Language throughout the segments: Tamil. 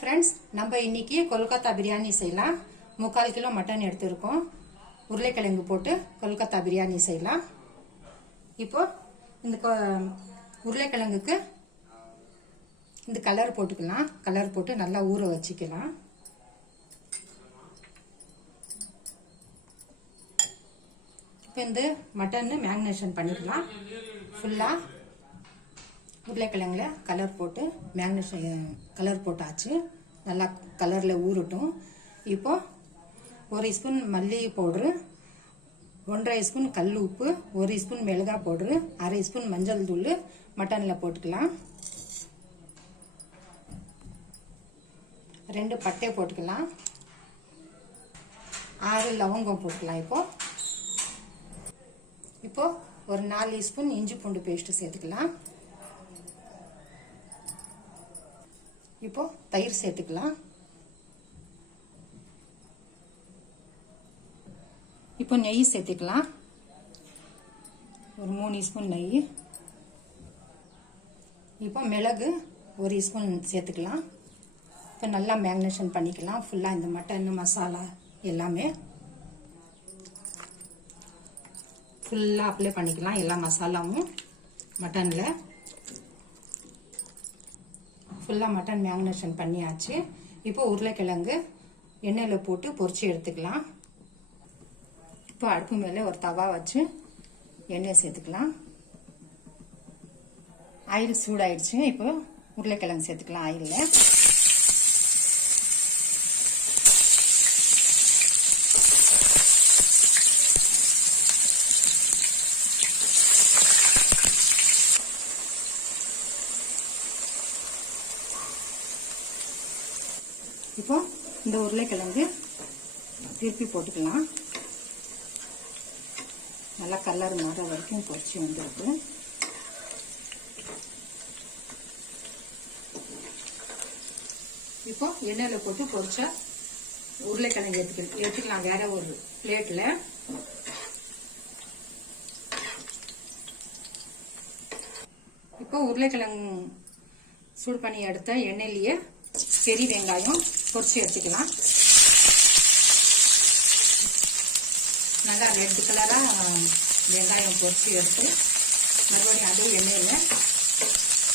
ஃப்ரெண்ட்ஸ், நம்ம இன்னைக்கு கொல்கத்தா பிரியாணி செய்யலாம். 3/4 கிலோ மட்டன் எடுத்துருக்கோம். உருளைக்கிழங்கு போட்டு கொல்கத்தா பிரியாணி செய்யலாம். இப்போ இந்த உருளைக்கிழங்குக்கு இந்த கலர் போட்டுக்கலாம். கலர் போட்டு நல்லா ஊற வச்சுக்கலாம். இப்போ இந்த மட்டன் மேரினேஷன் பண்ணிக்கலாம். ஃபுல்லா உருளைக்கிழங்குல கலர் போட்டு மேரினேஷன் கலர் போட்டாச்சு. நல்லா கலரில் ஊறட்டும். இப்போ 1 ஸ்பூன் மல்லி பவுட்ரு, 1.5 ஸ்பூன் கல் உப்பு, 1 ஸ்பூன் மிளகாய் பவுட்ரு, 1/2 ஸ்பூன் மஞ்சள் தூள் மட்டனில் போட்டுக்கலாம். 2 பட்டை போட்டுக்கலாம். 6 லவங்கம் போட்டுக்கலாம். இப்போ ஒரு 4 ஸ்பூன் இஞ்சி பூண்டு பேஸ்ட் சேர்த்துக்கலாம். இப்போ தயிர் சேர்த்துக்கலாம். இப்போ நெய் சேர்த்துக்கலாம். ஒரு 3 ஸ்பூன் நெய். இப்போ மிளகு 1 ஸ்பூன் சேர்த்துக்கலாம். இப்போ நல்லா மேரினேஷன் பண்ணிக்கலாம். ஃபுல்லாக இந்த மட்டன் மசாலா எல்லாமே ஃபுல்லாக அப்ளை பண்ணிக்கலாம். எல்லா மசாலாவும் மட்டனில் ஃபுல்லாக மட்டன் மேரினேஷன் பண்ணியாச்சு. இப்போ உருளைக்கிழங்கு எண்ணெயில் போட்டு பொரிச்சு எடுத்துக்கலாம். இப்போ அடுப்பு மேலே ஒரு தவா வச்சு எண்ணெய் சேர்த்துக்கலாம். ஆயில் சூடாயிடுச்சு. இப்போ உருளைக்கிழங்கு சேர்த்துக்கலாம் ஆயிலில். இப்போ இந்த உருளைக்கிழங்கு திருப்பி போட்டுக்கலாம். நல்லா கலர் மாற வரைக்கும் பொரிச்சு வந்துருக்கு. இப்போ எண்ணெயில் போட்டு பொரிச்ச உருளைக்கிழங்கு எடுத்துக்கலாம் வேற ஒரு பிளேட்ல. இப்போ உருளைக்கிழங்கு சூடு பண்ணி எடுத்த எண்ணெயிலேயே பெரிய வெங்காயம் பொரிச்சு எடுத்துக்கலாம். நல்லா ரெட் கலரா வெங்காயம் பொரிச்சு எடுத்து மறுபடியும் அதுவும் எண்ணெயில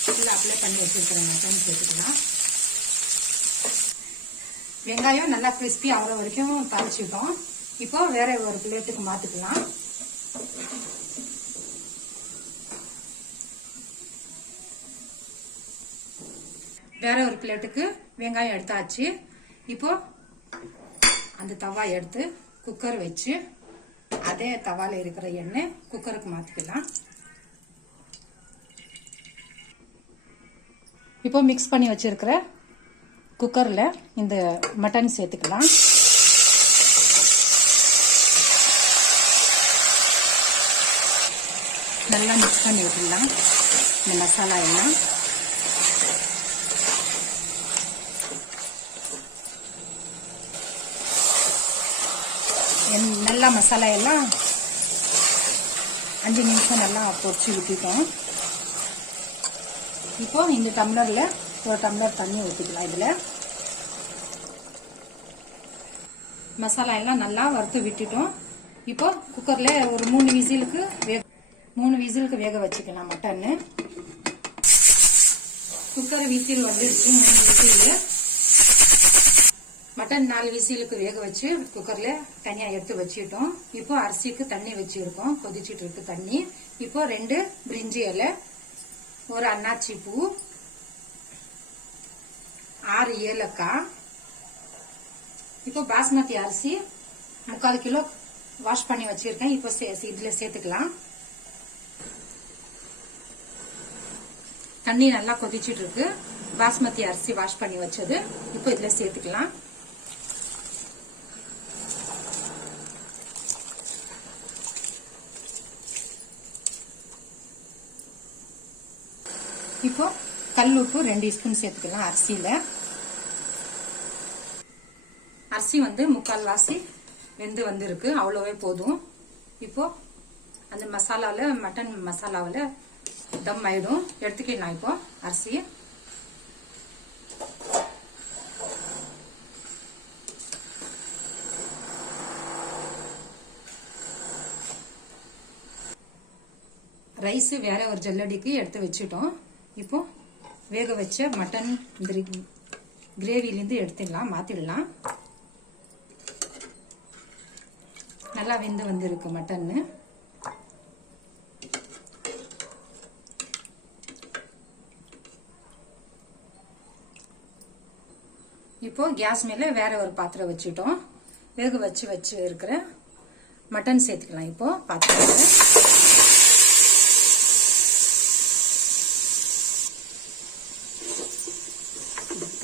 ஃபுல்லாக அப்ளை பண்ணி வச்சிருக்கிற மட்டன் சேர்த்துக்கலாம். வெங்காயம் நல்லா கிறிஸ்பி ஆகிற வரைக்கும் தாளிச்சுட்டோம். இப்போ வேற ஒரு பிளேட்டுக்கு மாத்திக்கலாம். வேற ஒரு பிளேட்டுக்கு வெங்காயம் எடுத்தாச்சு. இப்போ அந்த தவா எடுத்து குக்கர் வச்சு அதே தவால இருக்கிற எண்ணெய் குக்கருக்கு மாத்திக்கலாம். இப்போ மிக்ஸ் பண்ணி வச்சிருக்கிற குக்கர்ல இந்த மட்டன் சேர்த்துக்கலாம். நல்லா மிக்ஸ் பண்ணி விட்டுடலாம். இந்த மசாலா எல்லாம் நல்லா மசாலா எல்லாம் 5 நிமிஷம் நல்லா பொரிச்சு விட்டுட்டோம். இப்போ இந்த டம்ளர்ல ஒரு டம்ளர் தண்ணி ஊற்றிக்கலாம். இதுல மசாலா எல்லாம் நல்லா வறுத்து விட்டுட்டோம். இப்போ குக்கர்ல ஒரு 3 விசிலுக்கு வேக வச்சுக்கலாம் மட்டன். குக்கர் விசில் வந்துருச்சு. 3 விசில். மட்டன் 4 விசிலுக்கு வேக வச்சு குக்கர்ல தனியா எடுத்து வச்சுட்டோம். இப்போ அரிசிக்கு தண்ணி வச்சிருக்கோம். கொதிச்சுட்டு இருக்கு தண்ணி. இப்போ 2 பிரிஞ்சி இலை, ஒரு அன்னாச்சி பூ, 6 ஏலக்காய். இப்போ பாஸ்மதி அரிசி 3/4 கிலோ வாஷ் பண்ணி வச்சிருக்கேன். இப்போ இதுல சேர்த்துக்கலாம். தண்ணி நல்லா கொதிச்சுட்டு இருக்கு. பாஸ்மதி அரிசி வாஷ் பண்ணி வச்சது இப்போ இதுல சேர்த்துக்கலாம். இப்போ கல் உப்பு 2 ஸ்பூன் சேர்த்துக்கலாம். அரிசி வந்து 3/4 வாசி வெந்து வந்திருக்கு. அவ்வளவே போதும். இப்போ அந்த மசாலால மட்டன் மசாலாவில் தம் ஆயிடும். எடுத்துக்கலாம் இப்போ அரிசி. ரைஸ் வேற ஒரு ஜல்லடிக்கு எடுத்து வச்சுட்டோம். இப்போ வேக வச்ச மட்டன் இந்த கிரேவிலேருந்து எடுத்துடலாம், மாத்திடலாம். நல்லா வெந்து வந்திருக்கு மட்டன். இப்போ கேஸ் மேல வேற ஒரு பாத்திரம் வச்சுட்டோம். வேக வச்சு இருக்கிற மட்டன் சேர்த்துக்கலாம். இப்போ பாத்திரத்துல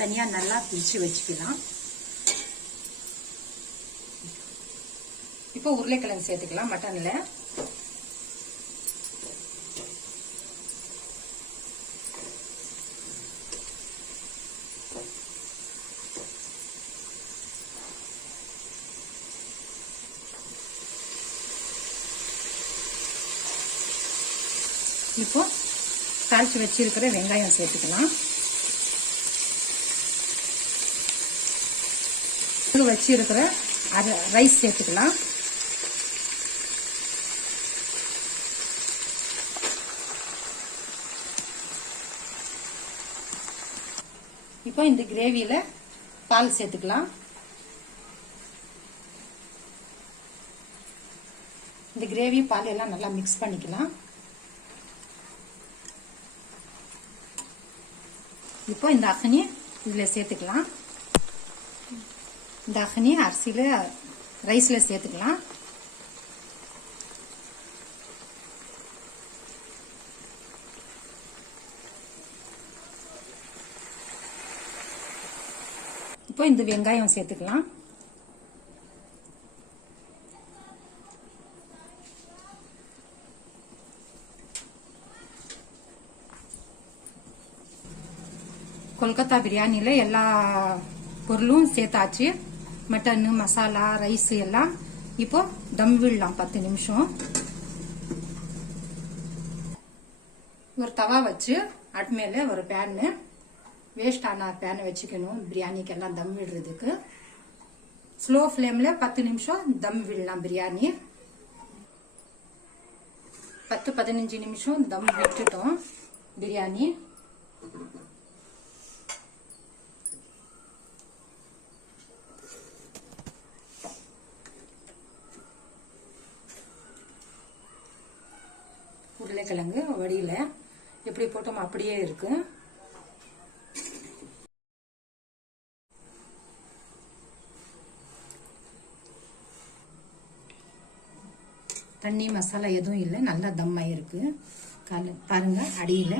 தனியா நல்லா பிரிச்சு வச்சுக்கலாம். இப்போ உருளைக்கிழங்கு சேர்த்துக்கலாம் மட்டன்ல. இப்போ தாளிச்சு வச்சிருக்கிற வெங்காயம் சேர்த்துக்கலாம். வச்சிருக்கிற ரைஸ் சேர்த்துக்கலாம். இப்போ இந்த கிரேவியில பால் சேர்த்துக்கலாம். இந்த கிரேவி பால் எல்லாம் நல்லா மிக்ஸ் பண்ணிக்கலாம். இப்போ இந்த அக்னி இதுல சேர்த்துக்கலாம். இந்த அக்னி அரிசியில ரைஸ்ல சேர்த்துக்கலாம். இப்போ இந்த வெங்காயம் சேர்த்துக்கலாம். கொல்கத்தா பிரியாணில எல்லா பொருளும் சேர்த்தாச்சு. மட்டன் மசாலா ரைஸ் எல்லாம். இப்போ தம் விடலாம் 10 நிமிஷம். ஒரு தவா வச்சு அட் மேல ஒரு பேன், வேஸ்ட் ஆன பேன் வச்சுக்கணும் பிரியாணிக்கெல்லாம் தம் விடுறதுக்கு. ஸ்லோ ஃபிளேம்ல 10 நிமிஷம் தம் விடலாம் பிரியாணி. 10-15 நிமிஷம் தம் விட்டுட்டோம் பிரியாணி. உருளைக்கிழங்கு வடியில எப்படி போட்டோம் அப்படியே இருக்கு. தண்ணி மசாலா எதுவும் இல்லை, நல்லா தம் ஆயிருக்கு. பாருங்க அடியில.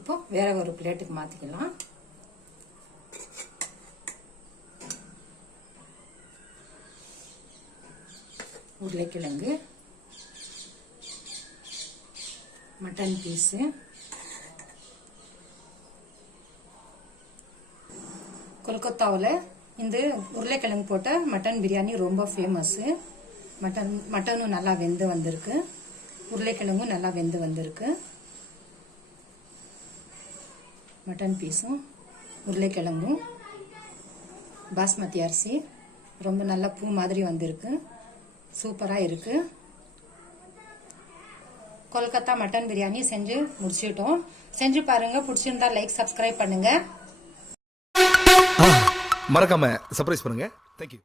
இப்போ வேற ஒரு பிளேட்டுக்கு மாத்திக்கலாம். உருளைக்கிழங்கு, மட்டன் பீஸு, கொல்கத்தாவில் இந்த உருளைக்கிழங்கு போட்ட மட்டன் பிரியாணி ரொம்ப ஃபேமஸ். மட்டனும் நல்லா வெந்து வந்திருக்கு, உருளைக்கிழங்கும் நல்லா வெந்து வந்திருக்கு. மட்டன் பீஸும் உருளைக்கிழங்கும் பாஸ்மதி அரிசி ரொம்ப நல்லா பூ மாதிரி வந்திருக்கு, சூப்பரா இருக்கு. கொல்கத்தா மட்டன் பிரியாணி செஞ்சு முடிச்சிட்டோம். செஞ்சு பாருங்க, பிடிச்சிருந்தா லைக் சப்ஸ்கிரைப் பண்ணுங்க, மறக்காம சர்ப்ரைஸ் பண்ணுங்க. தேங்க்யூ.